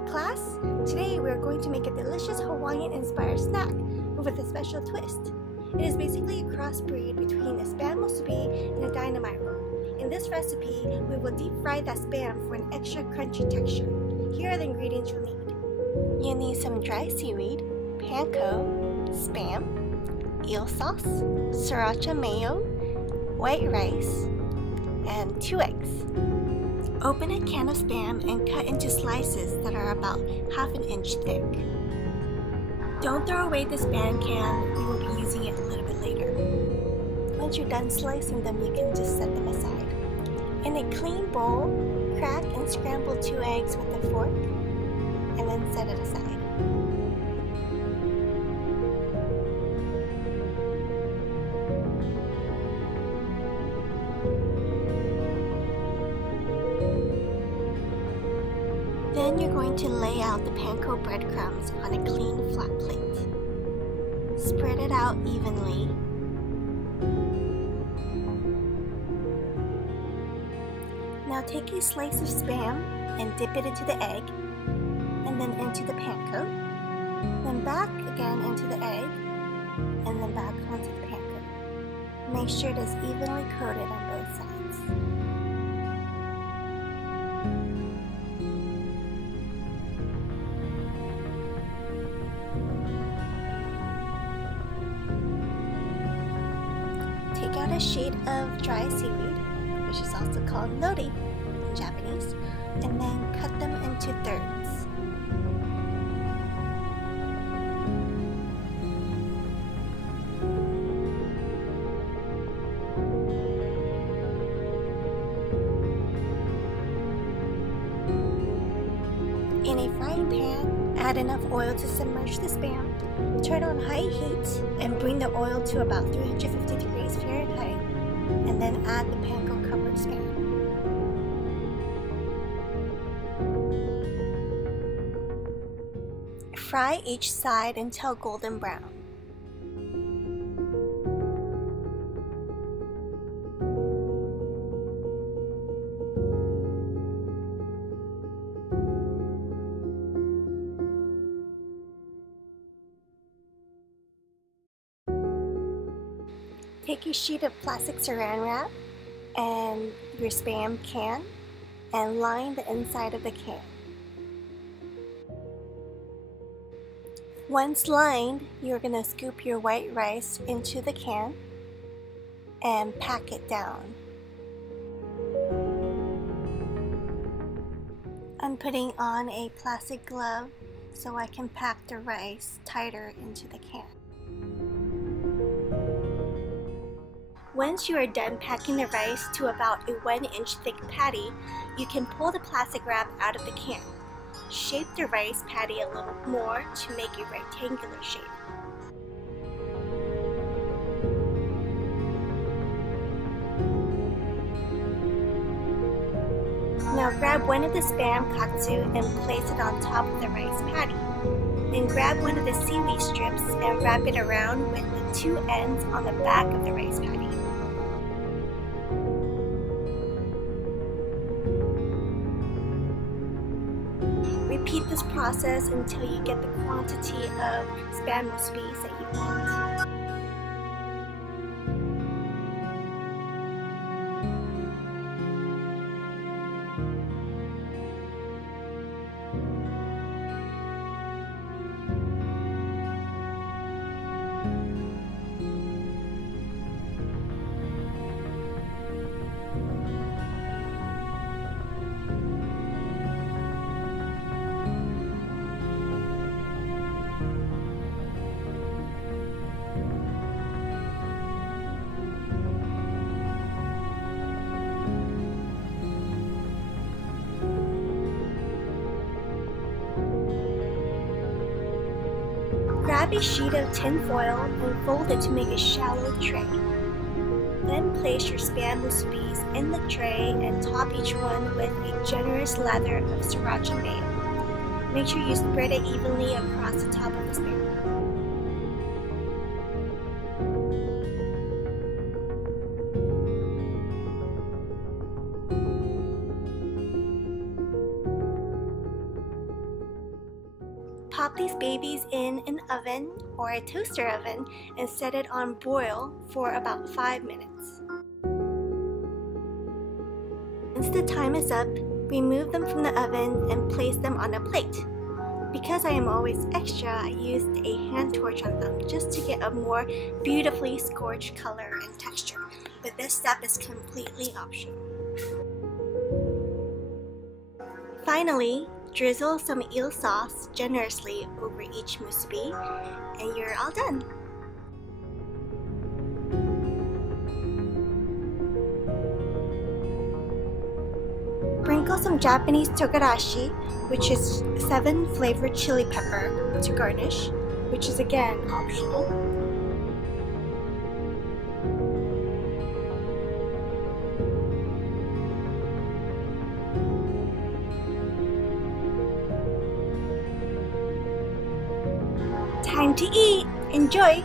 Hello class! Today we are going to make a delicious Hawaiian-inspired snack, but with a special twist. It is basically a crossbreed between a Spam Musubi and a Dynamite roll. In this recipe, we will deep fry that Spam for an extra crunchy texture. Here are the ingredients you'll need. You'll need some dry seaweed, Panko, Spam, Eel Sauce, Sriracha mayo, white rice, and 2 eggs. Open a can of Spam and cut into slices that are about ½ an inch thick. Don't throw away the Spam can, we will be using it a little bit later. Once you're done slicing them, you can just set them aside. In a clean bowl, crack and scramble 2 eggs with a fork, and then set it aside. Then you're going to lay out the Panko breadcrumbs on a clean flat plate. Spread it out evenly. Now take a slice of Spam and dip it into the egg, and then into the Panko, then back again into the egg, and then back onto the Panko. Make sure it is evenly coated on both sides. Take out a sheet of dry seaweed, which is also called nori in Japanese, and then cut them into thirds. In a frying pan, add enough oil to submerge the Spam. Turn on high heat and bring the oil to about 350 degrees Fahrenheit, and then add the Panko covered Spam. Fry each side until golden brown. Take a sheet of plastic saran wrap and your Spam can and line the inside of the can. Once lined, you're going to scoop your white rice into the can and pack it down. I'm putting on a plastic glove so I can pack the rice tighter into the can. Once you are done packing the rice to about a 1-inch thick patty, you can pull the plastic wrap out of the can. Shape the rice patty a little more to make a rectangular shape. Now grab one of the Spam Katsu and place it on top of the rice patty. Then grab one of the seaweed strips and wrap it around with the 2 ends on the back of the rice patty. Repeat this process until you get the quantity of Spam Musubis that you want. Grab a sheet of tin foil and fold it to make a shallow tray. Then place your Spam Musubis in the tray and top each one with a generous lather of Sriracha mayo. Make sure you spread it evenly across the top of the Spam. pop these babies in an oven or a toaster oven and set it on boil for about 5 minutes. Once the time is up, remove them from the oven and place them on a plate. Because I am always extra, I used a hand torch on them just to get a more beautifully scorched color and texture, but this step is completely optional. Finally, drizzle some eel sauce generously over each musubi, and you're all done! Sprinkle some Japanese togarashi, which is 7 flavored chili pepper, to garnish, which is again optional. Time to eat! Enjoy!